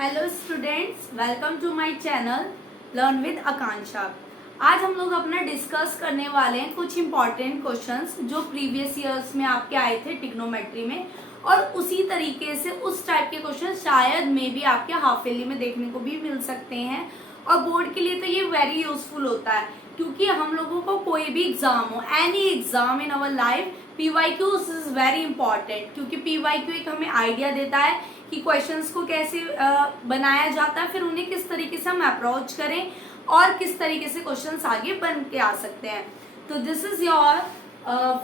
Hello students, welcome to my channel learn with Akanksha. आज हम लोग अपना डिस्कस करने वाले हैं कुछ इम्पॉर्टेंट क्वेश्चंस जो प्रीवियस ईयर्स में आपके आए थे ट्रिग्नोमेट्री में, और उसी तरीके से उस टाइप के क्वेश्चन शायद में भी आपके हाफ ईयरली में देखने को भी मिल सकते हैं। और बोर्ड के लिए तो ये वेरी यूजफुल होता है, क्योंकि हम लोगों को कोई भी एग्जाम हो, any exam in our life, PYQ is very important, क्योंकि PYQ एक हमें आइडिया देता है कि क्वेश्चंस को कैसे बनाया जाता है, फिर उन्हें किस तरीके से हम अप्रोच करें और किस तरीके से क्वेश्चंस आगे बन के आ सकते हैं। तो this is your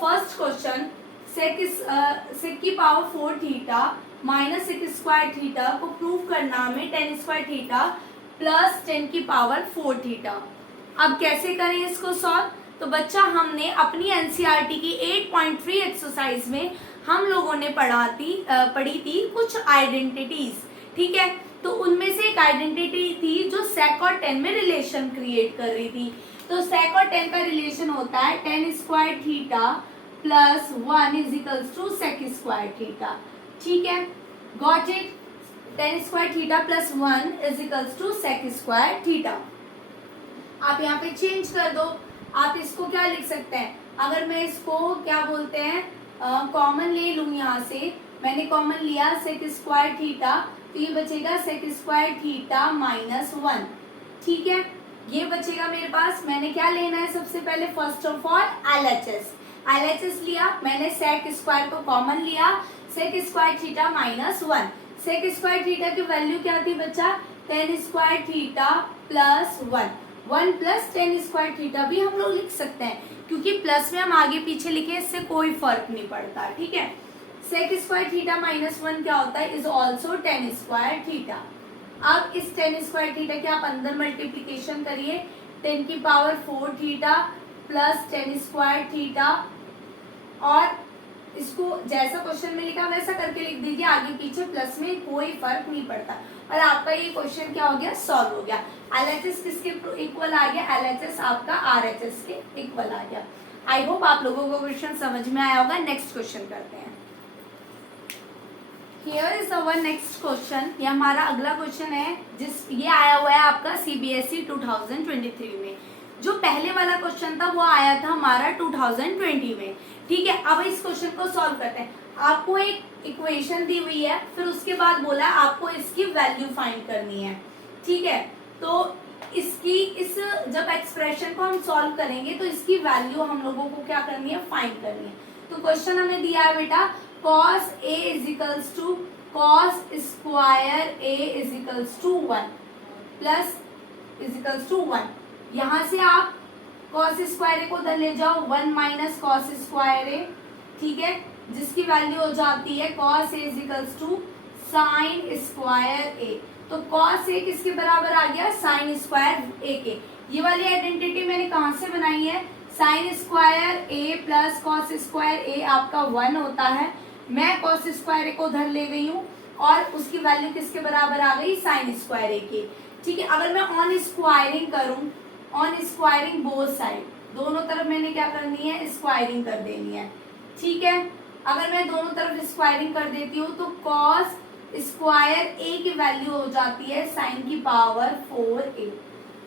first question. Sec की power 4 theta minus sec square theta को प्रूव करना हमें टेन स्क्वायर थीटा प्लस 10 की पावर 4 थीटा। अब कैसे करें इसको सॉल्व? तो बच्चा, हमने अपनी एनसीईआरटी की 8.3 एक्सरसाइज में हम लोगों ने पढ़ी थी कुछ आइडेंटिटीज, ठीक है। तो उनमें से एक आइडेंटिटी थी जो सेक और 10 में रिलेशन क्रिएट कर रही थी। तो सेक और 10 का रिलेशन होता है tan square theta plus 1 is equals to sec square theta, ठीक है। Got it? Tan square theta plus 1 is equals to sec square theta. आप यहाँ पे चेंज कर दो। आप इसको क्या लिख सकते हैं? अगर मैं इसको क्या बोलते हैं, कॉमन ले लूं, यहाँ से मैंने कॉमन लिया सेक स्क्वायर थीटा, तो ये बचेगा सेक स्क्वायर थीटा माइनस 1, ठीक है। ये बचेगा मेरे पास। मैंने क्या लेना है सबसे पहले? फर्स्ट ऑफ ऑल एलएचएस लिया मैंने, सेक स्क्वायर को कॉमन लिया, sec square theta minus 1। Sec square theta की वैल्यू क्या थी बच्चा? Tan square theta plus 1 plus tan square theta भी हम लोग लिख सकते हैं, क्योंकि प्लस में हम आगे पीछे लिखे इससे कोई फर्क नहीं पड़ता, ठीक है। सेक स्क्वायर थीटा माइनस 1 क्या होता है? Is also ten square theta. अब इस टेन स्क्वायर थीटा के आप अंदर मल्टीप्लीकेशन करिए, 10 की power 4 theta plus tan square theta, और इसको जैसा क्वेश्चन में लिखा वैसा करके लिख दीजिए, आगे पीछे प्लस में कोई फर्क नहीं पड़ता। और आपका ये क्वेश्चन क्या हो गया? सॉल्व हो गया। एलएचएस किसके इक्वल आ गया? एलएचएस आपका आरएचएस के इक्वल आ गया। आई होप आप लोगों को क्वेश्चन समझ में आया होगा। नेक्स्ट क्वेश्चन करते हैं। Here is our next question. ये हमारा अगला क्वेश्चन है, ये आया हुआ है आपका सीबीएसई 2023 में। जो पहले वाला क्वेश्चन था वो आया था हमारा 2020 में, ठीक है। अब इस क्वेश्चन को सॉल्व करते हैं। आपको एक इक्वेशन दी हुई है, फिर उसके बाद बोला आपको इसकी वैल्यू फाइंड करनी है, ठीक है। तो इस जब एक्सप्रेशन को हम सॉल्व करेंगे तो इसकी वैल्यू हम लोगों को क्या करनी है? फाइंड करनी है। तो क्वेश्चन हमें दिया है बेटा, cos A is equals to cos square A is equals to 1 plus is equals to 1। यहाँ से आप cos स्क्वायर A को उधर ले जाओ, 1 माइनस cos स्क्वायर A, ठीक है, जिसकी वैल्यू हो जाती है cos A is equals to sine square A। तो cos A किसके बराबर आ गया? साइन स्क्वायर A के। ये वाली आइडेंटिटी मैंने कहाँ से बनाई है? Sine square A plus cos square A आपका 1 होता है। मैं cos स्क्वायर A को उधर ले गई हूँ और उसकी वैल्यू किसके बराबर आ गई? साइन स्क्वायर A की, ठीक है। अगर मैं ऑन स्क्वायरिंग करूँ, ऑन स्क्वायरिंग बोथ साइड, दोनों तरफ मैंने क्या करनी है? स्क्वायरिंग कर देनी है, ठीक है। अगर मैं दोनों तरफ स्क्वायरिंग कर देती हूँ तो cos स्क्वायर A की वैल्यू हो जाती है साइन की पावर 4A,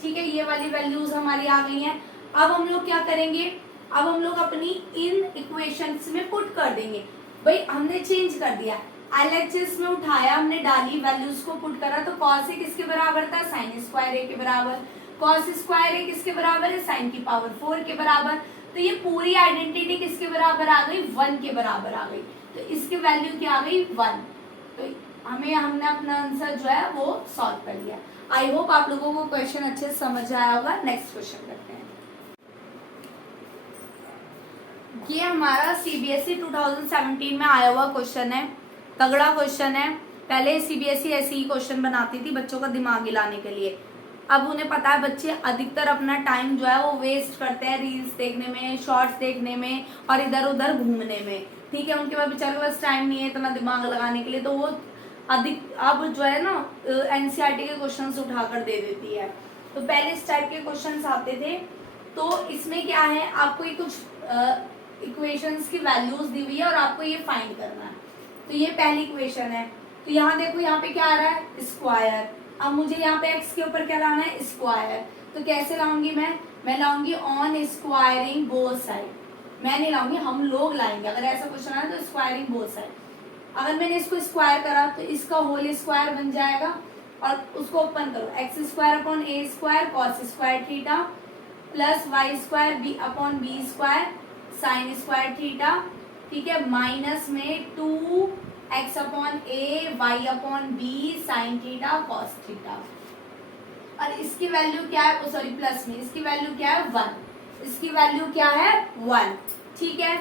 ठीक है। ये वाली वैल्यूज हमारी आ गई हैं। अब हम लोग क्या करेंगे? अब हम लोग अपनी इन इक्वेशंस में पुट कर देंगे। भाई हमने चेंज कर दिया, एलएचएस में उठाया, हमने डाली, वैल्यूज को पुट करा, तो cos A किसके बराबर था? साइन स्क्वायर A के बराबर। cos स्क्वायर A किसके बराबर है? साइन की पावर 4 के बराबर। तो ये पूरी आइडेंटिटी किसके बराबर आ गई? 1 के बराबर आ गई। तो इसकी वैल्यू क्या आ गई? 1। तो हमने अपना आंसर जो है वो सॉल्व कर लिया। आई होप आप लोगों को क्वेश्चन अच्छे से समझ आया होगा। नेक्स्ट क्वेश्चन करते हैं। ये हमारा सीबीएसई 2017 में आया हुआ क्वेश्चन है, तगड़ा क्वेश्चन है। पहले सीबीएसई ऐसे ही क्वेश्चन बनाती थी बच्चों का दिमाग हिलाने के लिए। अब उन्हें पता है बच्चे अधिकतर अपना टाइम जो है वो वेस्ट करते हैं रील्स देखने में, शॉर्ट्स देखने में और इधर उधर घूमने में, ठीक है। उनके पास बेचारे के पास टाइम नहीं है इतना दिमाग लगाने के लिए, तो वो अधिक अब जो है ना एनसीईआरटी के क्वेश्चंस उठाकर दे देती है। तो पहले इस टाइप के क्वेश्चंस आते थे। तो इसमें क्या है, आपको ये कुछ इक्वेशंस की वैल्यूज दी हुई है और आपको ये फाइंड करना है। तो ये पहली इक्वेशन है, तो यहाँ देखो, यहाँ पे क्या आ रहा है, स्क्वायर। अब मुझे यहाँ पे x के ऊपर क्या लाना है, स्क्वायर। तो कैसे लाऊंगी मैं लाऊंगी ऑन स्क्वायरिंग बोथ साइड। मैं नहीं लाऊंगी, हम लोग लाएंगे। अगर ऐसा क्वेश्चन आए तो स्क्वायरिंग बोथ साइड। अगर मैंने इसको स्क्वायर करा तो इसका होल स्क्वायर बन जाएगा, और उसको ओपन करो, x square upon a square cos square theta plus y square b upon b square sine square theta, ठीक है, माइनस में 2x upon a y upon b sine theta cos theta. और इसकी वैल्यू क्या है, sorry plus में इसकी value क्या है 1, इसकी वैल्यू क्या है 1, ठीक है।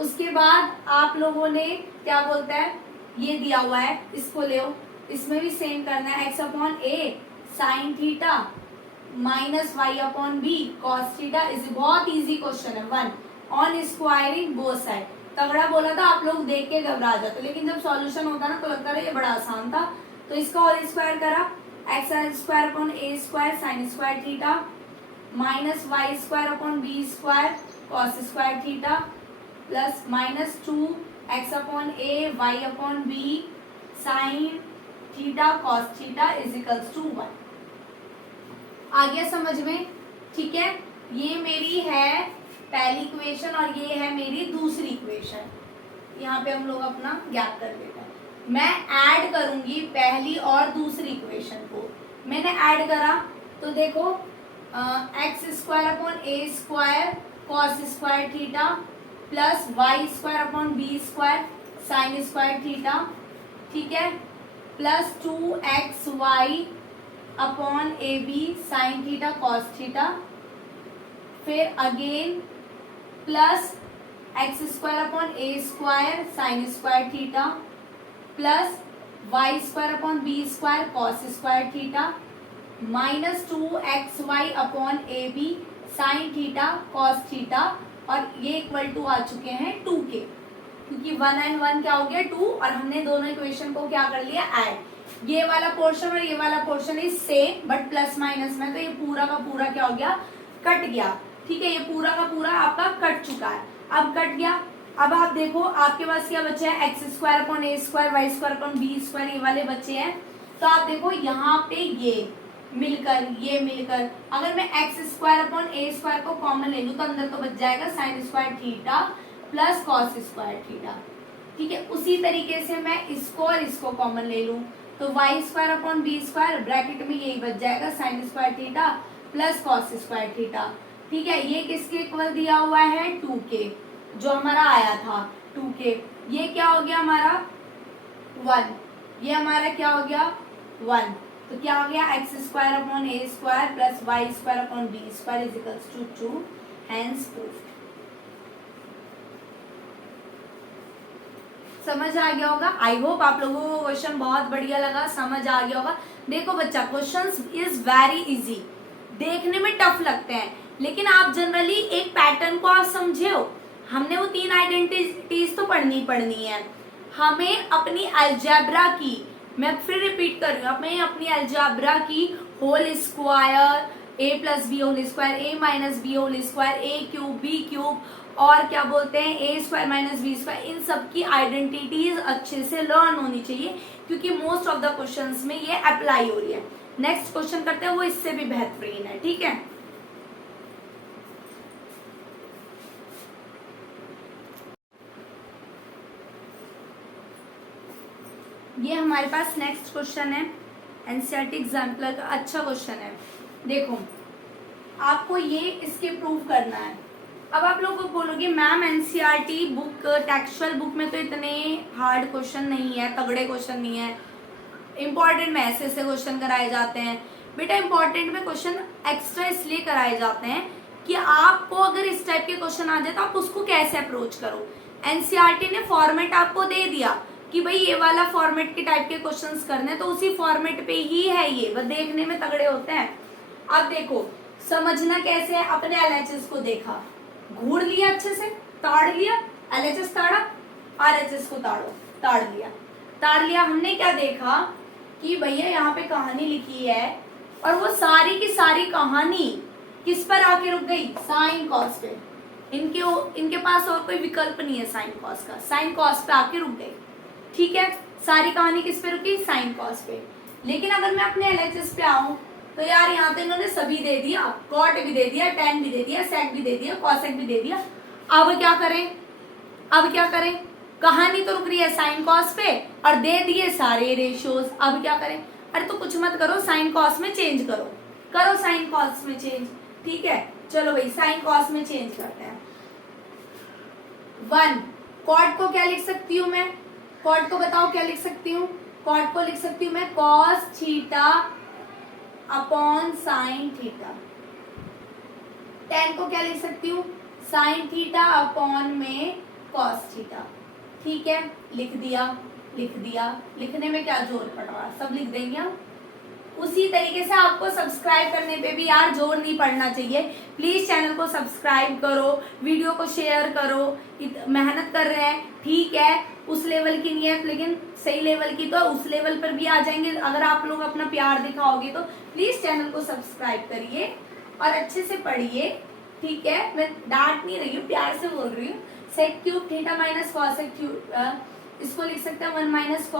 उसके बाद आप लोगों ने क्या बोलते हैं, ये दिया हुआ है, इसको ले, इसमें भी सेम करना है, x upon a sine theta minus y upon b cos theta is बहुत इजी क्वेश्चन है, 1 ऑन स्क्वायरिंग बोथ साइड। तगड़ा बोला था, आप लोग देख के घबरा जाते, लेकिन जब सॉल्यूशन होता ना तो लगता है ये बड़ा आसान था। तो इसका होल स्क्वायर करा, x square upon a square sine square theta minus y square upon b square cos square theta plus minus 2x upon a y upon b sine theta cos theta is equals to 1। आ गया समझ में, ठीक है। ये मेरी है पहली इक्वेशन और ये है मेरी दूसरी इक्वेशन। यहाँ पे हम लोग अपना गैप कर देते हैं। मैं ऐड करूंगी पहली और दूसरी इक्वेशन को। मैंने ऐड करा तो देखो x square upon a square cos square theta plus y square upon b square sine square theta, ठीक है, plus 2xy upon a b sine theta cos theta, फिर again plus x square upon a square sine square theta plus y square upon b square cos square theta minus 2xy upon a b sine theta cos theta, और ये equal to आ चुके हैं 2 के, क्योंकि 1 and 1 क्या हो गया 2, और हमने दोनों इक्वेशन को क्या कर लिया ऐड। ये वाला पोर्शन और ये वाला portion is same but plus minus में, तो ये पूरा का पूरा क्या हो गया, कट गया, ठीक है। ये पूरा का पूरा आपका कट चुका है, अब कट गया। अब आप देखो आपके पास क्या बचे हैं, x square upon a square y square upon b square, ये वाले बचे हैं। तो आप देखो यहाँ पे ये मिलकर अगर मैं x square upon a square को कॉमन ले लूं तो अंदर तो बच जाएगा sine square theta plus cos square theta, ठीक है। उसी तरीके से मैं इसको और इसको कॉमन ले लूं तो y square upon b square bracket में यही बच जाएगा sine square theta plus cos square theta, ठीक है। ये किसके इक्वल दिया हुआ है 2 के, जो हमारा आया था 2 के। ये क्या हो गया हमारा 1, ये हमारा क्या हो गया 1, तो क्या हो गया x square upon a square plus y square upon b square is equals to 2, hence proved. समझ आ गया होगा, आई होप आप लोगों को क्वेश्चन बहुत बढ़िया लगा, समझ आ गया होगा। देखो बच्चा, क्वेश्चंस इज वेरी इजी, देखने में टफ लगते हैं लेकिन आप जनरली एक पैटर्न को आप समझे हो। हमने वो 3 आइडेंटिटीज तो पढ़नी है, हमें अपनी अलजेब्रा की, मैं फिर रिपीट कर रही हूँ, हमें अपनी अलजेब्रा की whole square, a plus b whole square, a minus b whole square, a cube b cube, और क्या बोलते हैं a square minus b square, इन सब की आइडेंटिटीज अच्छे से लर्न होनी चाहिए क्योंकि मोस्ट ऑफ द क्वेश्चंस में ये अप्लाई हो रही है। नेक्स्ट क्वेश्चन करते हैं, वो इससे भी बेहतरीन है, ठीक है। ये हमारे पास नेक्स्ट क्वेश्चन है, एनसीईआरटी एग्जाम्पल का अच्छा क्वेश्चन है। देखो आपको ये इसके प्रूव करना है। अब आप लोग बोलोगे ma'am NCERT book, textual book में तो इतने हार्ड क्वेश्चन नहीं है, तगड़े क्वेश्चन नहीं है, इंपॉर्टेंट में ऐसे क्वेश्चन कराए जाते हैं। बेटा इंपॉर्टेंट में क्वेश्चन एक्स्ट्रा इसलिए कराए जाते हैं कि आपको अगर इस टाइप के क्वेश्चन आ जाए तो आप उसको कैसे अप्रोच करो। एनसीईआरटी ने फॉर्मेट आपको दे दिया कि भाई ये वाला फॉर्मेट के टाइप के क्वेश्चंस करने, तो उसी फॉर्मेट पे ही है ये, वो देखने में तगड़े होते हैं। अब देखो समझना कैसे है, अपने एलएचएस को देखा, घूर लिया अच्छे से, ताड़ लिया, एलएचएस ताड़ा, आरएचएस को ताड़ लिया। हमने क्या देखा कि भैया यहाँ पे कहानी लिखी है और वो सारी की सारी कहानी किस पर आके रुक गई, साइन कॉस पे। इनके पास और कोई विकल्प नहीं है साइन कॉस का, साइन कॉस पे आके रुक गई, ठीक है। सारी कहानी किस पे रुकी, साइन कॉस पे। लेकिन अगर मैं अपने एलएचएस पे आऊं तो यार यहाँ तो इन्होंने सभी दे दिया, कॉट भी दे दिया, टेन भी दे दिया, सेक भी दे दिया, कॉसेक भी दे दिया। अब क्या करें, अब क्या करें, कहानी तो रुक रही है साइन कॉस पे और दे दिए सारे रेशियोज। अब क्या करें, अरे तो कुछ मत करो, साइन कॉस में चेंज करो, करो साइन कॉस में चेंज। ठीक है, चलो भाई साइन कॉस में चेंज करते हैं। 1 कॉट को क्या लिख सकती हूँ मैं, कॉट को बताओ क्या लिख सकती हूँ, कॉट को लिख सकती हूँ मैं cos theta upon sine theta. 10 को क्या लिख सकती हूँ, साइन थीटा अपॉन में कॉस थीटा। ठीक है, लिख दिया, लिख दिया, लिखने में क्या जोर पड़ रहा है, सब लिख देंगे हम। उसी तरीके से आपको सब्सक्राइब करने पे भी यार जोर नहीं पड़ना चाहिए। प्लीज चैनल को सब्सक्राइब करो, वीडियो को शेयर करो। मेहनत कर रहे हैं, ठीक है, उस लेवल की नहीं है लेकिन सही लेवल की, तो उस लेवल पर भी आ जाएंगे अगर आप लोग अपना प्यार दिखाओगे। तो प्लीज चैनल को सब्सक्राइब करिए और अच्छे से पढ़िए। ठीक है, मैं डांट नहीं रही हूँ, प्यार से बोल रही हूँ। Sec cube theta minus cosec cube, इसको लिख सकते हैं 1 माइनस,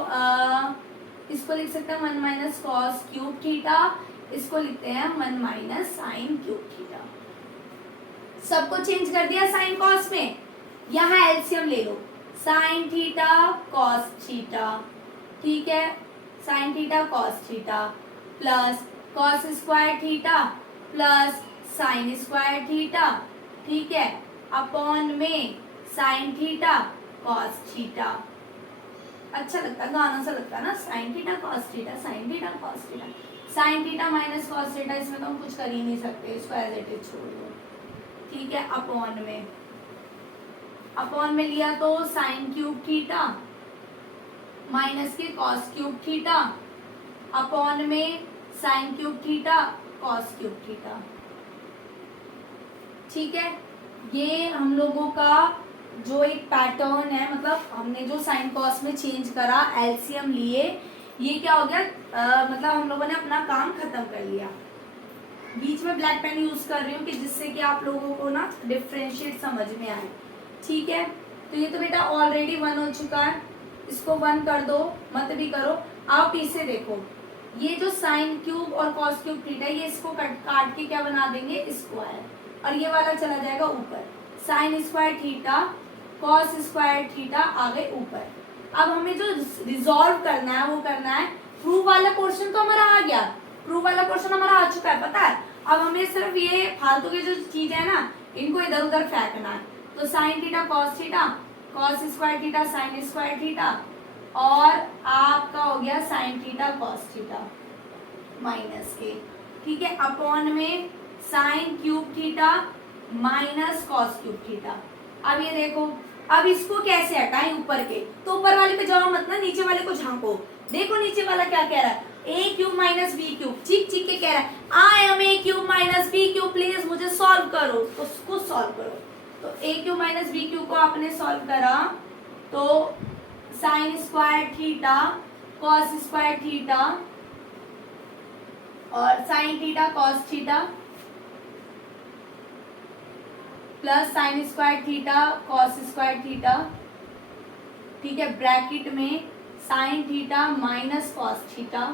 इसको लिख सकते हैं 1 माइनस कॉस क्यूब थीटा, इसको लिखते हैं 1 माइनस साइन क्यूब थीटा। सबको चेंज कर दिया साइन कॉस में। यहाँ एलसीएम ले लो, साइन थीटा कॉस थीटा, ठीक है, sign theta cos theta plus cos square theta plus sine square theta, ठीक है, अपॉन में साइन थीटा कॉस थीटा। अच्छा लगता है, गाना सा लगता है ना, sign theta cos theta, sign theta cos theta, sign theta minus cos theta, इसमें तो हम कुछ कर ही नहीं सकते, इसको एज इट इज छोड़ दो। ठीक है, अपॉन में, अपॉन में लिया तो साइन क्यूब थीटा माइनस के कॉस क्यूब थीटा अपॉन में sine cube theta cos cube theta. ठीक है, ये हम लोगों का जो एक पैटर्न है, मतलब हमने जो साइन कॉस में चेंज करा, एलसीएम लिए, ये क्या हो गया, मतलब हम लोगों ने अपना काम खत्म कर लिया। बीच में ब्लैक पेन यूज कर रही हूँ कि जिससे कि आप लोगों को ना डिफ्रेंशिएट समझ में आए। ठीक है, तो ये तो बेटा ऑलरेडी 1 हो चुका है, इसको 1 कर दो, मत भी करो। आप इसे देखो, ये जो साइन क्यूब और कॉस क्यूब थीटा, ये इसको काट के क्या बना देंगे, स्क्वायर, और ये वाला चला जाएगा ऊपर, sine square theta cos square theta आ गए ऊपर। अब हमें जो रिजॉल्व करना है वो करना है, प्रूव वाला पोर्शन तो हमारा आ गया, प्रूव वाला पोर्शन हमारा आ चुका है, पता है। अब हमें सिर्फ ये फालतू की जो चीज है ना, इनको इधर उधर फेंकना है। तो sign theta cos square theta sine square theta, और आपका हो गया sign theta cos theta minus के, ठीक है, अपॉन में sine cube theta minus cos cube theta. अब ये देखो, अब इसको कैसे हटाएं ऊपर के, तो ऊपर वाले पे जाओ मत ना, नीचे वाले को झांको। देखो नीचे वाला क्या कह रहा है, a cube minus b cube, चीख चीख के कह रहा है I am a cube minus b cube, please मुझे सॉल्व करो। तो उसको सॉल्व करो, तो a cube minus b cube को आपने सॉल्व करा तो sine square theta cos square theta और sine theta cos theta plus sine square theta cos square theta, ठीक है, ब्रैकेट में sine theta minus cos theta.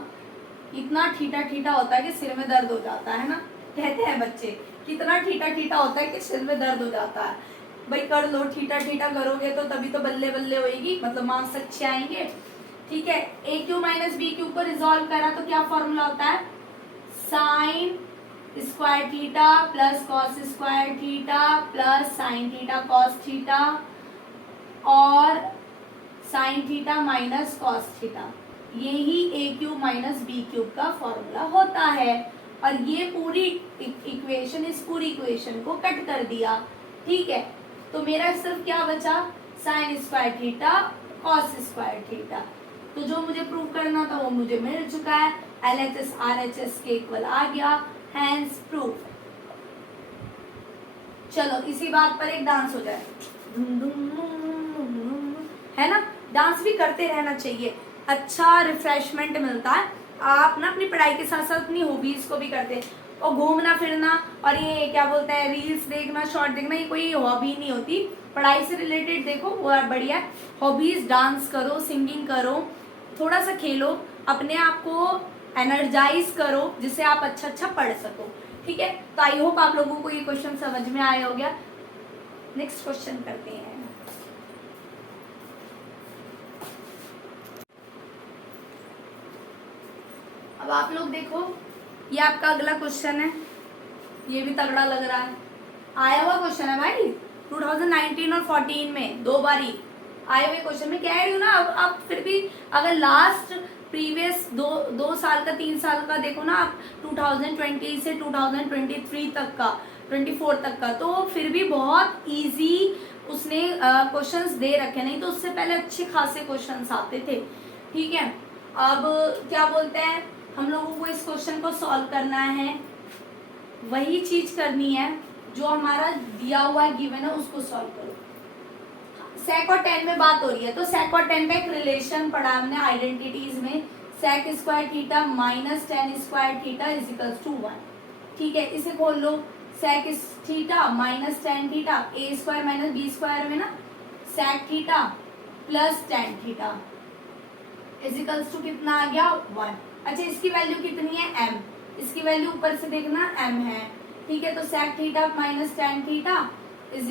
इतना थीटा थीटा होता है कि सिर में दर्द हो जाता है ना, कहते हैं बच्चे, कितना थीटा थीटा होता है कि सिर में दर्द हो जाता है। भाई कर लो, थीटा थीटा करोगे तो तभी तो बल्ले बल्ले होएगी, मतलब मार्क्स अच्छे आएंगे। ठीक है, a cube minus b cube को रिजॉल्व करा तो क्या फॉर्मूला होता है, sine square theta plus cos square theta plus sine theta cos theta और sine theta minus cos theta, यही a cube minus b cube का फॉर्मूला होता है। और ये पूरी इक्वेशन, इस पूरी इक्वेशन को कट कर दिया। ठीक है, तो मेरा सिर्फ क्या बचा, sign square theta cos square theta. तो जो मुझे प्रूव करना था वो मुझे मिल चुका है, LHS RHS के इक्वल आ गया, हैंस प्रूफ। चलो इसी बात पर एक डांस हो जाए, है ना, डांस भी करते रहना चाहिए, अच्छा रिफ्रेशमेंट मिलता है। आप ना अपनी पढ़ाई के साथ साथ अपनी हॉबीज को भी करते, और घूमना फिरना और ये क्या बोलते हैं रील्स देखना, शॉर्ट देखना, ये कोई हॉबी नहीं होती। पढ़ाई से रिलेटेड देखो वो बढ़िया हॉबीज, डांस करो, सिंगिंग करो, थोड़ा सा खेलो, अपने आप को एनर्जाइज करो, जिससे आप अच्छा पढ़ सको। ठीक है, तो आई होप आप लोगों को ये क्वेश्चन समझ में आया हो गया। नेक्स्ट क्वेश्चन करते हैं। अब आप लोग देखो, ये आपका अगला क्वेश्चन है, ये भी तगड़ा लग रहा है, आया हुआ क्वेश्चन है भाई, 2019 और 14 में 2 बारी आए हुए क्वेश्चन में। कह रही हूँ ना, अब फिर भी अगर लास्ट प्रीवियस 2 साल का 3 साल का देखो ना आप, 2020 से 2023 तक का, 24 तक का, तो फिर भी बहुत इजी उसने क्वेश्चंस दे रखे, नहीं तो उससे पहले अच्छे खासे क्वेश्चंस आते थे। ठीक है, अब क्या बोलते हैं, हम लोगों को इस क्वेश्चन को सॉल्व करना है, वही चीज करनी है जो हमारा दिया हुआ गिवन है, उसको सॉल्व करो। सेक और टेन में बात हो रही है, तो सेक और टेन का एक रिलेशन पढ़ा हमने आइडेंटिटीज में, sec square theta minus tan square theta is equals to 1। ठीक है, इसे खोल लो, sec theta minus tan theta, a square minus b square में ना sec theta plus tan theta is equals to कितना आ गया 1। अच्छा, इसकी वैल्यू कितनी है m, इसकी वैल्यू ऊपर से देखना m है। ठीक है, तो sec theta minus tan theta is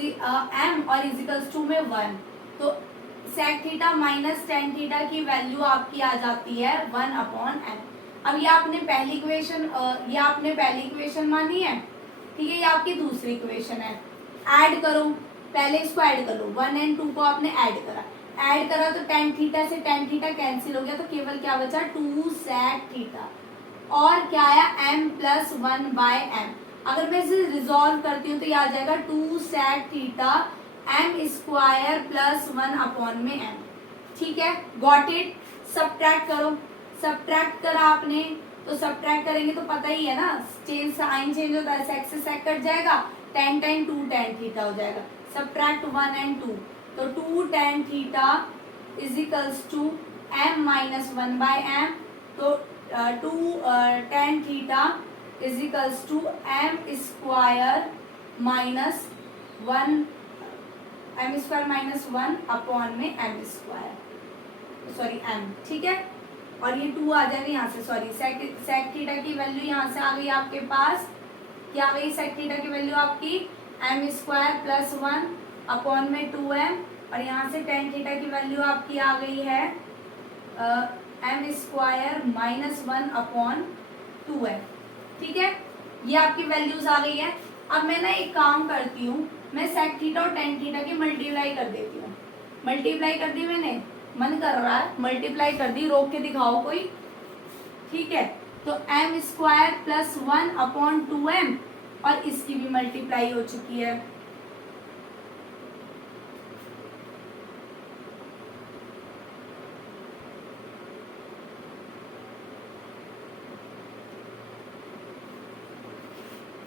m और इज इक्वल्स टू में 1, तो sec theta minus tan theta की वैल्यू आपकी आ जाती है 1/m। अब ये आपने पहली इक्वेशन मानी है। ठीक है, ये आपकी दूसरी इक्वेशन है, ऐड करो, पहले इसको ऐड कर लो, 1 और 2 को आपने ऐड करा तो टेन थीटा से टेन थीटा कैंसिल हो गया, तो केवल क्या बचा 2 सेक थीटा, और क्या आया m प्लस 1/m। अगर मैं इसे रिजॉल्व करती हूँ तो ये आ जाएगा 2 sec theta m square plus 1/m। ठीक है, गॉट इट। सब्ट्रैक्ट करो, सब्ट्रैक्ट करा आपने, तो सब्ट्रैक्ट करेंगे तो पता ही है ना, चेंज साइन चेंज होता है, सेक से सेक कट जाएगा, टेन 2 टेन थीटा हो जाएगा, सब्ट्रैक्ट 1 और 2, तो 2 tan theta is equals to m minus 1/m, तो 2 tan theta is equals to m square minus 1 upon में m स्क्वायर, सॉरी m। ठीक है, और ये 2 आ जाएगा यहाँ से, सॉरी सेक थीटा की वैल्यू यहाँ से आ गई आपके पास, क्या आ गई सेक थीटा की वैल्यू आपकी m स्क्वायर प्लस 1 अपॉन में 2m, और यहाँ से टेन थीटा की वैल्यू आपकी आ गई है m स्क्वायर माइनस 1/2m। ठीक है, ये आपकी वैल्यूज आ गई है। अब मैं ना एक काम करती हूँ, मैं सेक थीटा और टेन थीटा की मल्टीप्लाई कर देती हूँ। मल्टीप्लाई कर दी मैंने, मन कर रहा है मल्टीप्लाई कर दी, रोक के दिखाओ कोई। ठीक है, तो m स्क्वायर प्लस 1/2m, और इसकी भी मल्टीप्लाई हो चुकी है।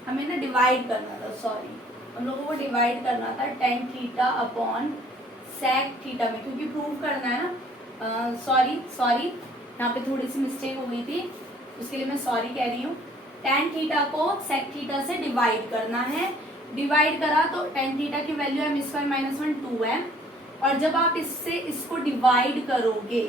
हमें ना डिवाइड करना था, सॉरी, हम लोगों को डिवाइड करना था tan theta upon sec theta में, क्योंकि प्रूव करना है ना, सॉरी यहाँ पे थोड़ी सी मिस्टेक हो गई थी, उसके लिए मैं सॉरी कह रही हूँ। टेन थीटा को सेक थीटा से डिवाइड करना है, डिवाइड करा तो टेन थीटा की value m square minus 1 2m, और जब आप इससे इसको डिवाइड करोगे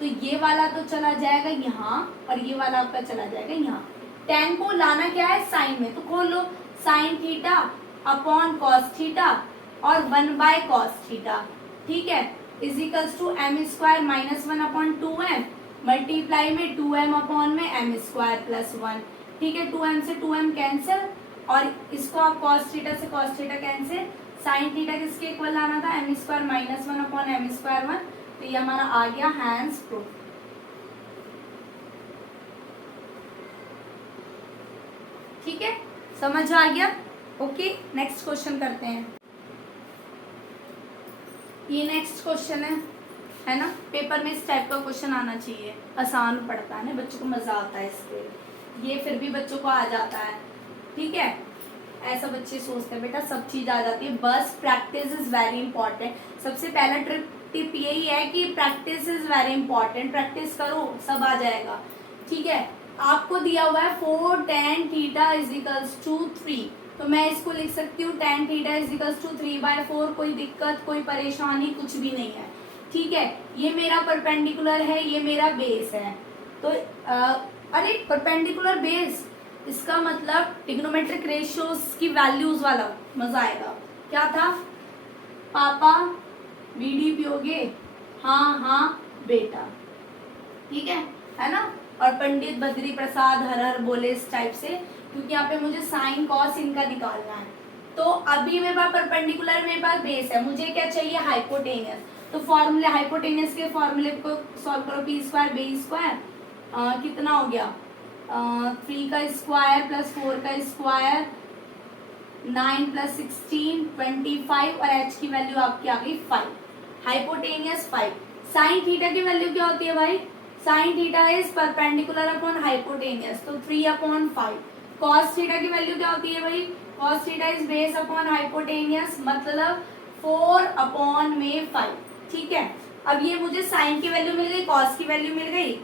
तो ये वाला तो चला जाएगा यहाँ, और ये वाला आपका चला जाएगा यहाँ। टेन को लाना क्या है साइन में, तो खोल लो, sine theta upon cos theta और 1/cos थीटा। ठीक है, is equals to m square minus 1/2m multiply में 2m अपॉन में m स्क्वायर प्लस 1। ठीक है, 2m से 2m कैंसिल, और इसको आप cos थीटा से cos theta cancel, sine theta किसके इक्वल लाना था m square minus 1/m square 1, तो ये हमारा आ गया हैंस प्रूफ। ठीक है, समझ आ गया। ओके, नेक्स्ट क्वेश्चन करते हैं। ये नेक्स्ट क्वेश्चन है ना, पेपर में इस टाइप का क्वेश्चन आना चाहिए, आसान पड़ता है ना, बच्चों को मजा आता है इसलिए, ये फिर भी बच्चों को आ जाता है। ठीक है, ऐसा बच्चे सोचते हैं बेटा सब चीज आ जाती है, बस प्रैक्टिस इज वेरी इंपॉर्टेंट। सबसे पहला टिप यही है कि practice is very important, practice करो सब आ जाएगा। ठीक है, आपको दिया हुआ है 4 tan theta is equals to 3, तो मैं इसको लिख सकती हूँ tan theta is equals to 3/4, कोई दिक्कत कोई परेशानी कुछ भी नहीं है। ठीक है, ये मेरा परपेंडिकुलर है, ये मेरा बेस है। तो अरे परपेंडिकुलर बेस, इसका मतलब ट्रिग्नोमेट्रिक रेशियोज की वैल्यूज वाला मजा आएगा। क्या था? पापा बीड़ी पियोगे? हाँ हाँ बेटा, ठीक है ना। और पंडित बद्री प्रसाद हर हर बोले, इस टाइप से, क्योंकि यहाँ पे मुझे साइन कॉस इनका निकालना है। तो अभी मेरे पास परपेंडिकुलर, मेरे पास बेस है, मुझे क्या चाहिए? हाइपोटेनियस। तो फॉर्मूले, हाइपोटेनियस के फॉर्मूले को सॉल्व करो, पी स्क्वायर बी स्क्वायर कितना हो गया? 3 का स्क्वायर प्लस 4 का स्क्वायर, 9 प्लस 16 25, और h की वैल्यू आपकी आ गई 5। हाइपोटेनियस 5। साइन थीटा की वैल्यू क्या होती है भाई? Sine theta is perpendicular upon hypotenuse, तो 3/5। कॉस थीटा की वैल्यू क्या होती है भाई? Cos theta is base upon hypotenuse, मतलब 4/5। ठीक है, अब ये मुझे साइन की वैल्यू मिल गई, कॉस की वैल्यू मिल गई,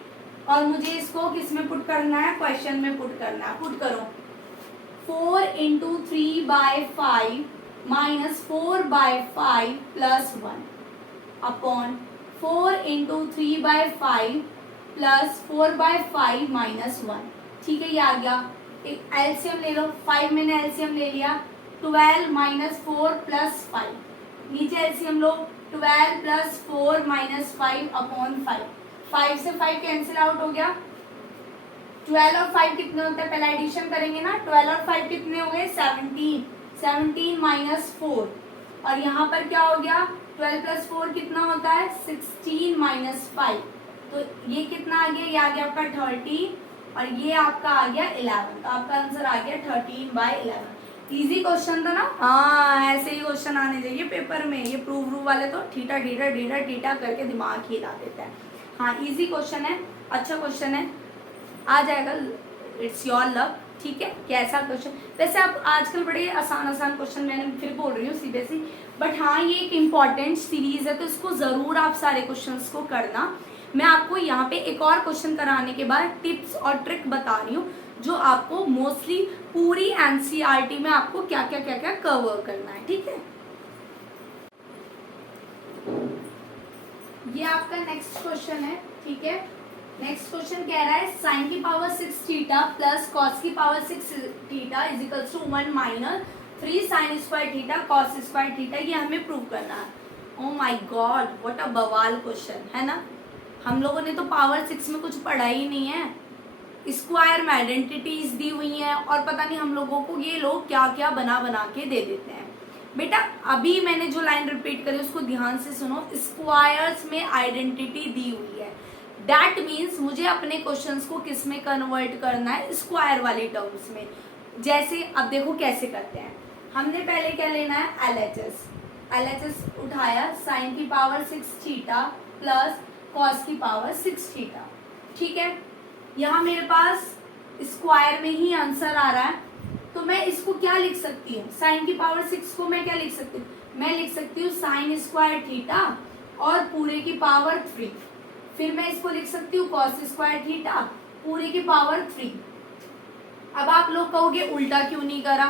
और मुझे इसको किस में पुट करना है? क्वेश्चन में पुट करना है। पुट करो, 4 into 3/5 minus 4/5 plus 1 upon 4 into 3/5 plus 4/5 minus 1। ठीक है, ये आ गया। एक एलसीएम ले लो, 5 मैंने एलसीएम ले लिया, 12 माइनस 4 प्लस 5। नीचे एलसीएम लो, 12 प्लस 4 माइनस 5 अपॉन 5। 5 से 5 कैंसिल आउट हो गया। 12 और 5 कितने होते हैं? पहले एडिशन करेंगे ना। 12 और 5 कितने हो गए? 17। 17 माइनस 4, और यहाँ पर क्या हो गया? 12 प्लस 4 कितना होता है? 16 माइनस 5। तो ये कितना आ गया? ये आ गया आपका 30, और ये आपका आ गया 11। तो आपका आंसर आ गया 13/11। इजी क्वेश्चन था ना? हाँ, ऐसे ही क्वेश्चन आने चाहिए पेपर में। ये प्रूव रू वाले तो ठीटा ठीटा ठीटा ठीटा करके दिमाग ही हिला देते हैं। हाँ, इजी क्वेश्चन है, अच्छा क्वेश्चन है, आ जाएगा, इट्स योर लक। ठीक है, कैसा क्वेश्चन? वैसे आप आजकल बड़े आसान आसान क्वेश्चन, मैंने फिर बोल रही हूँ सीधे सी, बट हाँ ये एक इम्पॉर्टेंट सीरीज है, तो इसको जरूर आप सारे क्वेश्चंस को करना। मैं आपको यहाँ पे एक और क्वेश्चन कराने के बाद टिप्स और ट्रिक बता रही हूँ, जो आपको मोस्टली पूरी एनसीईआरटी में आपको क्या क्या क्या क्या कवर करना है। ठीक है, ये आपका नेक्स्ट क्वेश्चन है। ठीक है, नेक्स्ट क्वेश्चन कह रहा है साइन की पावर 6 थीटा प्लस कॉस की power 6 theta is equals to 1 minus 3 sine square theta cos square theta. ये हमें प्रूव करना है। Oh my god, what a बवाल क्वेश्चन है ना। हम लोगों ने तो पावर 6 में कुछ पढ़ा ही नहीं है। स्क्वायर में आइडेंटिटीज दी हुई हैं, और पता नहीं हम लोगों को ये लोग क्या क्या बना बना के दे देते हैं। बेटा अभी मैंने जो लाइन रिपीट करी उसको ध्यान से सुनो। स्क्वायर्स में आइडेंटिटी दी हुई है, दैट मीन्स मुझे अपने क्वेश्चंस को किस में कन्वर्ट करना है? स्क्वायर वाली टर्म्स में। जैसे अब देखो कैसे करते हैं। हमने पहले क्या लेना है? एलएचएस। एलएचएस उठाया, साइन की पावर 6 थीटा प्लस कॉस की पावर 6 थीटा। ठीक है, यहाँ मेरे पास स्क्वायर में ही आंसर आ रहा है, तो मैं इसको क्या लिख सकती हूँ? साइन की पावर 6 को मैं क्या लिख सकती हूँ? मैं लिख सकती हूँ साइन स्क्वायर थीटा और पूरे की पावर 3। फिर मैं इसको लिख सकती हूँ कॉस स्क्वायर थीटा पूरे की पावर 3। अब आप लोग कहोगे उल्टा क्यों नहीं करा?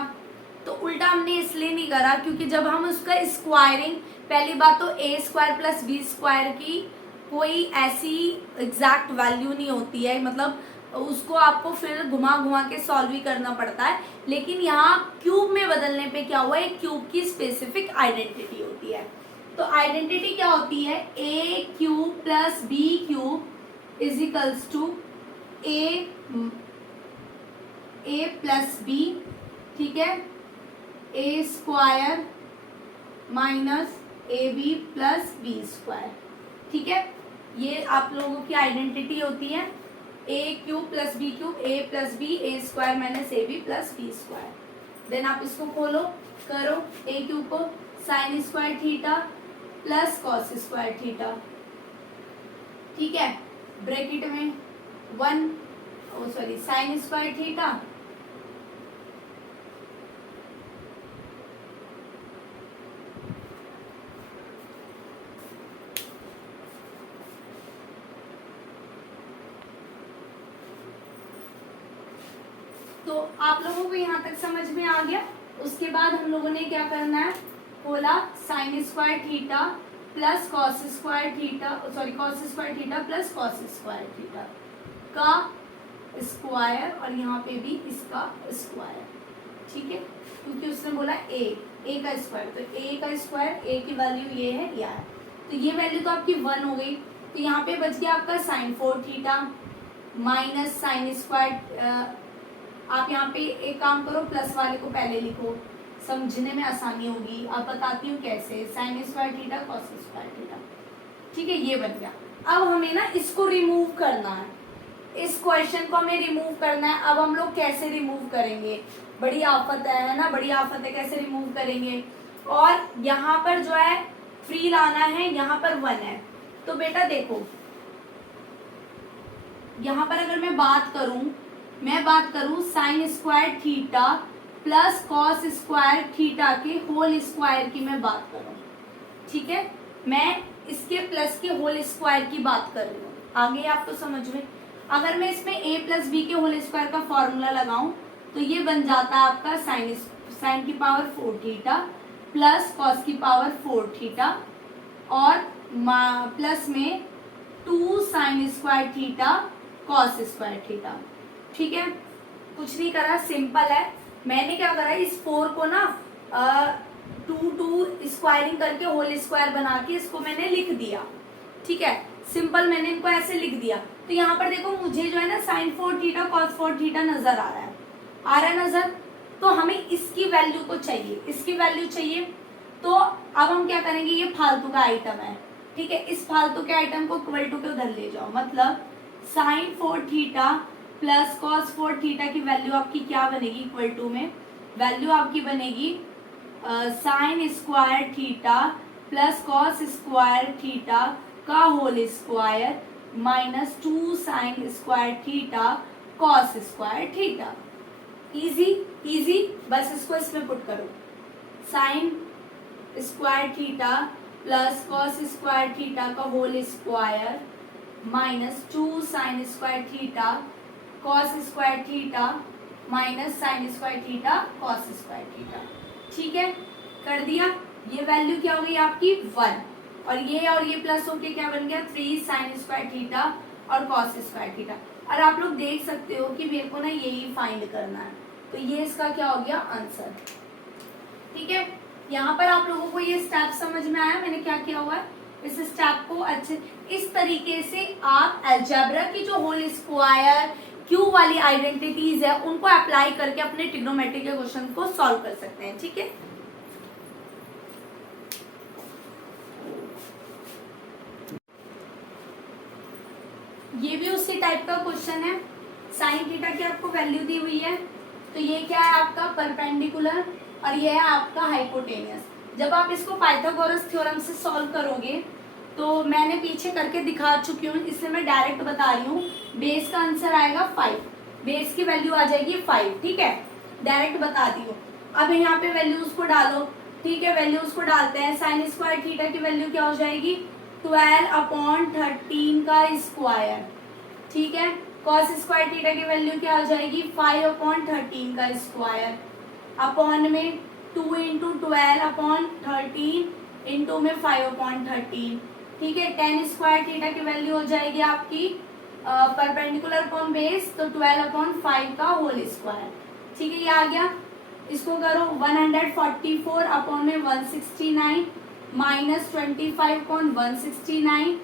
तो उल्टा हमने इसलिए नहीं करा क्योंकि जब हम उसका स्क्वायरिंग, पहली बात तो ए स्क्वायर प्लस बी स्क्वायर की कोई ऐसी एग्जैक्ट वैल्यू नहीं होती है, मतलब उसको आपको फिर घुमा घुमा के सॉल्व ही करना पड़ता है। लेकिन यहाँ क्यूब में बदलने पे क्या हुआ? एक क्यूब की स्पेसिफिक आइडेंटिटी होती है। तो आइडेंटिटी क्या होती है? A cube plus b cube is equals to a plus b. ठीक है, a square minus a b plus b square. ठीक है, ये आप लोगों की आइडेंटिटी होती है। A cube plus b cube, a plus b, a square minus a b plus b square. Then आप इसको खोलो, करो ए क्यूब को sine square theta plus cos square theta. ठीक है, ब्रैकेट में 1 साइन स्क्वायर थीटा तो आप लोगों को यहाँ तक समझ में आ गया। उसके बाद हम लोगों ने क्या करना है? खोला sign square theta plus cos square theta, sorry cos square theta plus cos square theta का स्क्वायर, और यहाँ पे भी इसका स्क्वायर, ठीक है, क्योंकि उसने बोला ए का स्क्वायर, तो ए का स्क्वायर, ए की वैल्यू ये है, या है, तो ये वैल्यू तो आपकी 1 हो गई। तो यहाँ पे बच गया आपका sine 4 theta minus sine square. आप यहाँ पे एक काम करो, प्लस वाले को पहले लिखो, समझने में आसानी होगी। अब बताती हूँ कैसे, sign square theta cos square theta, ठीक है, ये बन गया। अब हमें ना इसको रिमूव करना है, इस क्वेश्चन को हमें रिमूव करना है। अब हम लोग कैसे रिमूव करेंगे, बड़ी आफत है ना, बड़ी आफत है, कैसे रिमूव करेंगे। और यहाँ पर जो है 3 लाना है, यहाँ पर 1 है, तो बेटा देखो यहाँ पर अगर मैं बात करूं sign square theta plus cos square theta के होल स्क्वायर की मैं बात करूं, ठीक है, मैं इसके प्लस के होल स्क्वायर की बात कर रही हूँ, आगे आपको समझ में। अगर मैं इसमें a प्लस बी के होल स्क्वायर का फॉर्मूला लगाऊं तो ये बन जाता है आपका साइन की पावर 4 थीटा प्लस कॉस की पावर 4 थीटा और प्लस में 2 sine square theta cos square theta, ठीक है। कुछ नहीं करा, सिंपल है। मैंने क्या करा, इस 4 को ना 2 स्क्वायरिंग करके होल स्क्वायर बना के इसको मैंने लिख दिया, ठीक है, सिंपल, मैंने इनको ऐसे लिख दिया। तो यहाँ पर देखो मुझे जो है ना साइन 4 थीटा कॉस 4 थीटा नजर आ रहा है नजर, तो हमें इसकी वैल्यू को चाहिए, इसकी वैल्यू चाहिए। तो अब हम क्या करेंगे, ये फालतू का आइटम है, ठीक है, इस फालतू के आइटम को इक्वल टू के उधर ले जाओ, मतलब sine 4 theta plus cos 4 theta की वैल्यू आपकी क्या बनेगी, इक्वल टू में वैल्यू आपकी बनेगी sine square theta plus cos square theta का whole square minus 2 sine square theta cos square theta. Easy, बस इसको इसमें पुट करो, sine square theta plus cos square theta का whole square minus 2 sine square theta cos square theta minus sine square theta cos square theta, ठीक है, कर दिया। ये वैल्यू क्या हो गई आपकी 1, और ये प्लस होके क्या बन गया 3 साइन स्क्वायर थीटा और कॉस स्क्वायर थीटा। और आप लोग देख सकते हो कि मेरे को ना यही फाइंड करना है, तो ये इसका क्या हो गया आंसर, ठीक है। यहाँ पर आप लोगों को ये स्टेप समझ में आया मैंने क्या किया हुआ है, इस स्टेप को अच्छे इस तरीके से आप अलजेब्रा की जो होल स्क्वायर क्यू वाली आइडेंटिटीज है उनको अप्लाई करके अपने ट्रिग्नोमेट्री के क्वेश्चन को सॉल्व कर सकते हैं, ठीक है। ये भी उसी टाइप का क्वेश्चन है, साइन थीटा की आपको वैल्यू दी हुई है, तो ये क्या है आपका परपेंडिकुलर और ये है आपका हाइपोटेनियस। जब आप इसको पाइथागोरस थ्योरम से सॉल्व करोगे तो मैंने पीछे करके दिखा चुकी हूँ, इसलिए मैं डायरेक्ट बता रही हूँ। बेस का आंसर आएगा 5, बेस की वैल्यू आ जाएगी 5, ठीक है, डायरेक्ट बता दी हूँ। अब यहाँ पे वैल्यूज को डालो, ठीक है, वैल्यूज को डालते हैं। साइन स्क्वायर थीटा की वैल्यू क्या हो जाएगी 12/13 का स्क्वायर, ठीक है। कॉस स्क्वायर थीटा की वैल्यू क्या हो जाएगी 5/13 का स्क्वायर अपॉन में 2 इंटू 12/13 इंटू में 5/13, ठीक है। tan स्क्वायर थीटा की वैल्यू हो जाएगी आपकी परपेंडिकुलर अपॉन बेस, तो 12/5 का होल स्क्वायर, ठीक है, ये आ गया। इसको करो 144 अपॉन में 169 माइनस 25/169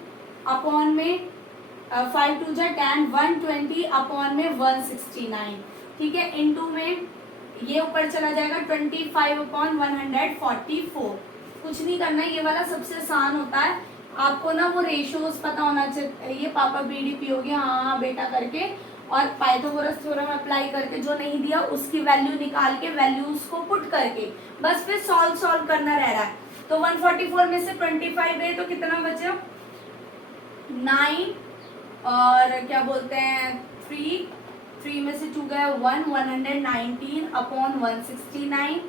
अपॉन में 5 2 जा 10 120 अपॉन में 169, ठीक है, इनटू में ये ऊपर चला जाएगा 25/144। कुछ नहीं करना है, ये वाला सबसे आसान होता है। आपको ना वो रेशियोज पता होना चाहिए, ये पापा बीडीपी हो गया, हाँ बेटा करके, और पाइथागोरस थ्योरम अप्लाई करके जो नहीं दिया उसकी वैल्यू निकाल के वैल्यूज को पुट करके बस फिर सॉल्व करना रह रहा है। तो 144 में से 25 गए तो कितना बचा 9 और क्या बोलते हैं 3 में से 2 गया 119 अपॉन 169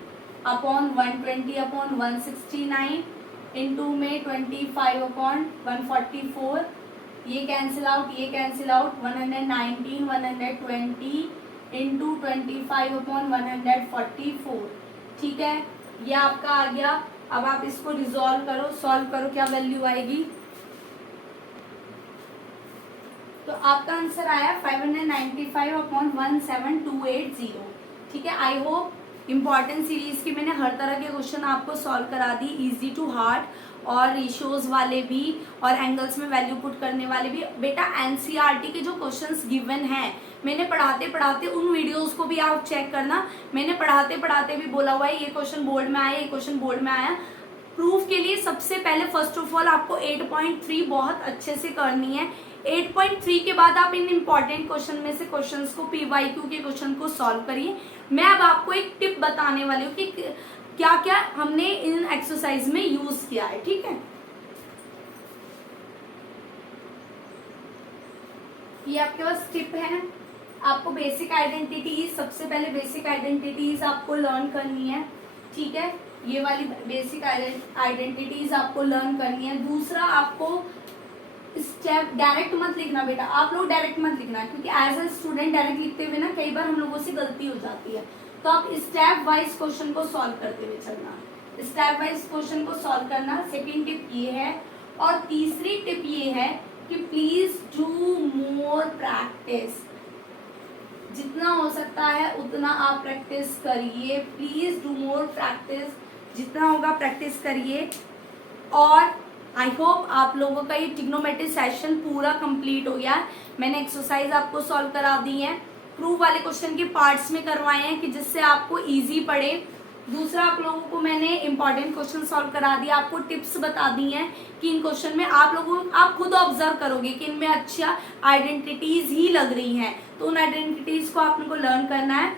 अपॉन 120 अपॉन 169 इंटू में 25/144, ये कैंसिल आउट 119 120 इंटू 25/144, ठीक है, ये आपका आ गया अब आप इसको रिजॉल्व करो, सॉल्व करो, क्या वैल्यू आएगी। तो आपका आंसर आया 595/17280। ठीक है, आई होप इम्पॉर्टेंट सीरीज की मैंने हर तरह के क्वेश्चन आपको सॉल्व करा दी, इजी टू हार्ड, और रेशियोज वाले भी और एंगल्स में वैल्यू पुट करने वाले भी। बेटा एनसीईआरटी के जो क्वेश्चंस गिवन हैं, मैंने पढ़ाते पढ़ाते उन वीडियोस को भी आप चेक करना, मैंने पढ़ाते पढ़ाते भी बोला हुआ है ये क्वेश्चन बोर्ड में आया, ये क्वेश्चन बोर्ड में आया। प्रूफ के लिए सबसे पहले फर्स्ट ऑफ ऑल आपको 8.3 बहुत अच्छे से करनी है। 8.3 के बाद आप इन इम्पॉर्टेंट क्वेश्चन में से क्वेश्चंस को, पीवाईक्यू के क्वेश्चन को सॉल्व करिए। मैं अब आपको एक टिप बताने वाली हूँ कि क्या क्या हमने इन एक्सरसाइज में यूज किया है। ठीक है, ये आपके पास टिप है। आपको बेसिक आइडेंटिटीज, सबसे पहले बेसिक आइडेंटिटीज आपको लर्न करनी है। ठीक है, ये वाली बेसिक आइडेंटिटीज आपको लर्न करनी है। दूसरा, आपको स्टेप डायरेक्ट मत लिखना बेटा, आप लोग डायरेक्ट मत लिखना, क्योंकि एज ए स्टूडेंट डायरेक्ट लिखते हुए ना कई बार हम लोगों से गलती हो जाती है। तो आप स्टेप वाइज क्वेश्चन को सॉल्व करते हुए चलना, स्टेप वाइज क्वेश्चन को सॉल्व करना। सेकेंड टिप ये है, और तीसरी टिप ये है कि प्लीज डू मोर प्रैक्टिस। जितना हो सकता है उतना आप प्रैक्टिस करिए, प्लीज डू मोर प्रैक्टिस, जितना होगा प्रैक्टिस करिए। और आई होप आप लोगों का ये ट्रिग्नोमेट्री सेशन पूरा कंप्लीट हो गया है। मैंने एक्सरसाइज आपको सॉल्व करा दी है, प्रूफ वाले क्वेश्चन के पार्ट्स में करवाए हैं कि जिससे आपको इजी पड़े। दूसरा, आप लोगों को मैंने इंपॉर्टेंट क्वेश्चन सॉल्व करा दिया, आपको टिप्स बता दी हैं कि इन क्वेश्चन में आप खुद ऑब्जर्व करोगे कि इनमें अच्छा आइडेंटिटीज ही लग रही हैं, तो उन आइडेंटिटीज को आप लोगों को लर्न करना है।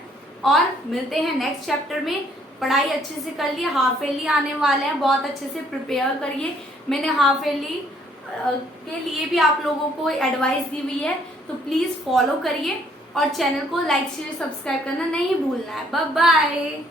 और मिलते हैं नेक्स्ट चैप्टर में। पढ़ाई अच्छे से कर लिए, हाफ ईयरली आने वाले हैं, बहुत अच्छे से प्रिपेयर करिए। मैंने हाफ ईयरली के लिए भी आप लोगों को एडवाइस दी हुई है, तो प्लीज फॉलो करिए और चैनल को लाइक शेयर सब्सक्राइब करना नहीं भूलना है। Bye bye.